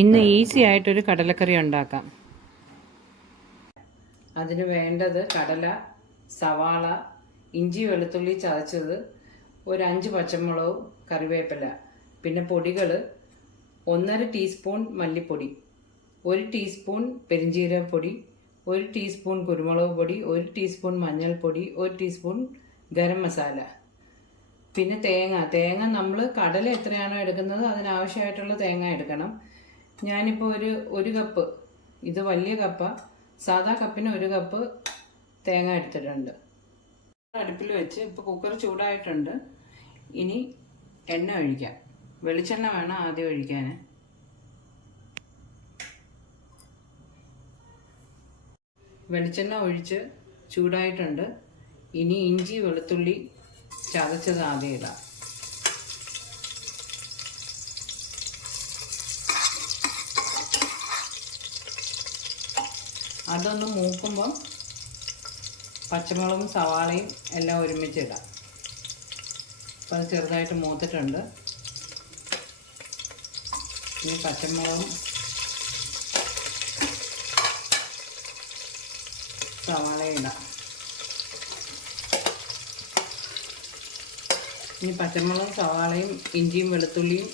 ഇന്ന് ഈസി ആയിട്ടൊരു കടലക്കറി ഉണ്ടാക്കാം. അതിന് വേണ്ടത് കടല, സവാള, ഇഞ്ചി വെളുത്തുള്ളി ചതച്ചത്, ഒരു 5 പച്ചമുളകും, കറിവേപ്പില, പിന്നെ പൊടികൾ 1.5 ടീസ്പൂൺ മല്ലിപ്പൊടി, 1 ടീസ്പൂൺ പെരിഞ്ജീരകപ്പൊടി, 1 ടീസ്പൂൺ കുരുമുളക് പൊടി, 1 ടീസ്പൂൺ മഞ്ഞൾപ്പൊടി, 1 ടീസ്പൂൺ ഗരം മസാല. പിന്നെ തേങ്ങ നമ്മൾ കടല എത്രയാണോ എടുക്കുന്നത് അതിനാവശ്യമായിട്ടുള്ള തേങ്ങ എടുക്കണം. ഞാനിപ്പോൾ ഒരു കപ്പ്, ഇത് വലിയ കപ്പാണ്, സാധാ കപ്പിന് 1 കപ്പ് തേങ്ങ എടുത്തിട്ടുണ്ട്. അടുപ്പിൽ വെച്ച് ഇപ്പോൾ കുക്കർ ചൂടായിട്ടുണ്ട്. ഇനി എണ്ണ ഒഴിക്കാം. വെളിച്ചെണ്ണ വേണം ആദ്യം ഒഴിക്കാൻ. വെളിച്ചെണ്ണ ഒഴിച്ച് ചൂടായിട്ടുണ്ട്. ഇനി ഇഞ്ചി വെളുത്തുള്ളി ചതച്ചത് ആദ്യം ഇടാം. അതൊന്ന് മൂക്കുമ്പം പച്ചമുളകും സവാളയും എല്ലാം ഒരുമിച്ചിടാം. അപ്പോൾ അത് ചെറുതായിട്ട് മൂത്തിട്ടുണ്ട്. ഇനി പച്ചമുളകും സവാളയും ഇടാം. ഇനി പച്ചമുളകും സവാളയും ഇഞ്ചിയും വെളുത്തുള്ളിയും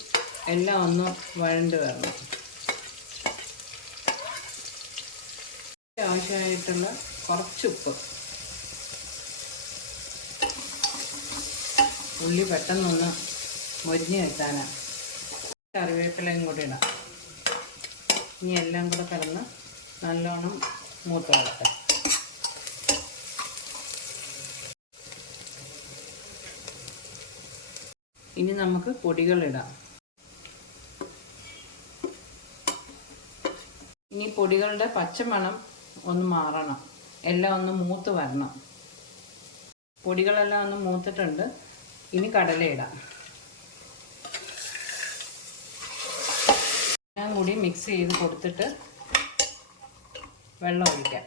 എല്ലാം ഒന്ന് വഴണ്ട് വരണം. ആവശ്യമായിട്ടുള്ള കുറച്ച് ഉപ്പ്. ഉള്ളി പെട്ടെന്നൊന്ന് മൊരിഞ്ഞ് വെക്കാനാണ്. കറിവേപ്പിലയും കൂടി ഇടാം. ഇനി എല്ലാം കൂടെ കലർന്ന് നല്ലോണം മൂത്ത് വരട്ടെ. ഇനി നമുക്ക് പൊടികളിടാം. ഇനി പൊടികളുടെ പച്ചമണം ഒന്ന് മാറണം, എല്ലാം ഒന്ന് മൂത്ത് വരണം. പൊടികളെല്ലാം ഒന്ന് മൂത്തിട്ടുണ്ട്. ഇനി കടല ഇടാം. ഞാൻ കൂടി മിക്സ് ചെയ്ത് കൊടുത്തിട്ട് വെള്ളം ഒഴിക്കാം.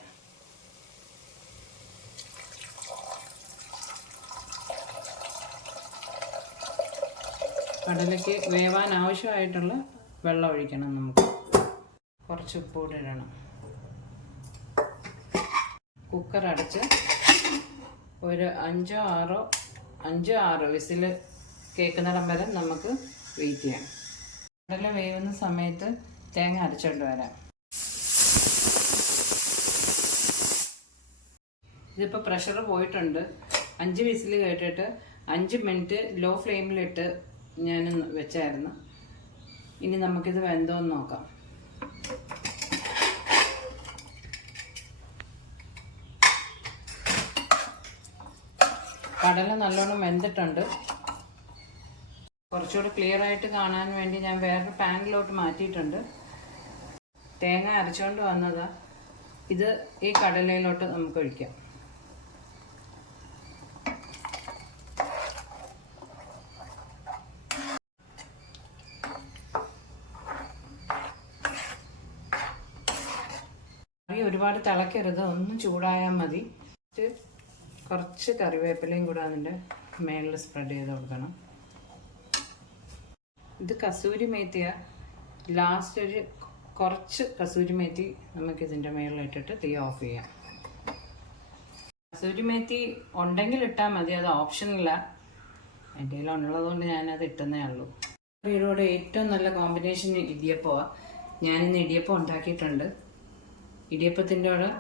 കടലയ്ക്ക് വേവാൻ ആവശ്യമായിട്ടുള്ള വെള്ളം ഒഴിക്കണം. നമുക്ക് കുറച്ച് ഉപ്പ് കൂടി ഇടണം. കുക്കർ അടച്ച് ഒരു 5-6 വിസിൽ കേൾക്കുന്നിടം വരെ നമുക്ക് വെയിറ്റ് ചെയ്യാം. കടല വേവുന്ന സമയത്ത് തേങ്ങ അരച്ചുകൊണ്ട് വരാം. ഇതിപ്പോൾ പ്രഷർ പോയിട്ടുണ്ട്. 5 വിസിൽ കേട്ടിട്ട് 5 മിനിറ്റ് ലോ ഫ്ലെയിമിലിട്ട് ഞാൻ വെച്ചായിരുന്നു. ഇനി നമുക്കിത് വെന്തോന്ന് നോക്കാം. കടല നല്ലോണം വെന്തിട്ടുണ്ട്. കുറച്ചുകൂടി ക്ലിയർ ആയിട്ട് കാണാൻ വേണ്ടി ഞാൻ വേറൊരു പാനിലോട്ട് മാറ്റിയിട്ടുണ്ട്. തേങ്ങ അരച്ചുകൊണ്ട് വന്നതാ. ഇത് ഈ കടലയിലോട്ട് നമുക്ക് ഒഴിക്കാം. കറി ഒരുപാട് തിളക്കരുത്, ഒന്ന് ചൂടായാൽ മതി. കുറച്ച് കറിവേപ്പിലയും കൂടെ അതിൻ്റെ മേളിൽ സ്പ്രെഡ് ചെയ്ത് കൊടുക്കണം. ഇത് കസൂരി മേത്തിയാണ്. ലാസ്റ്റ് ഒരു കുറച്ച് കസൂരി മേത്തി നമുക്കിതിൻ്റെ മേളിലിട്ടിട്ട് തീ ഓഫ് ചെയ്യാം. കസൂരി മേത്തി ഉണ്ടെങ്കിൽ ഇട്ടാൽ മതി, അത് ഓപ്ഷനില്ല. എൻ്റെ കയ്യിൽ ഉള്ളതുകൊണ്ട് ഞാനത് ഇട്ടുന്നേ ഉള്ളൂ. കറിയുടെ ഏറ്റവും നല്ല കോമ്പിനേഷൻ ഇടിയപ്പമാണ്. ഞാനിന്ന് ഇടിയപ്പം ഉണ്ടാക്കിയിട്ടുണ്ട്. ഇടിയപ്പത്തിൻ്റെ കൂടെ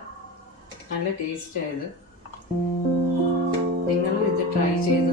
നല്ല ടേസ്റ്റായത്. നിങ്ങളും ഇത് ട്രൈ ചെയ്ത്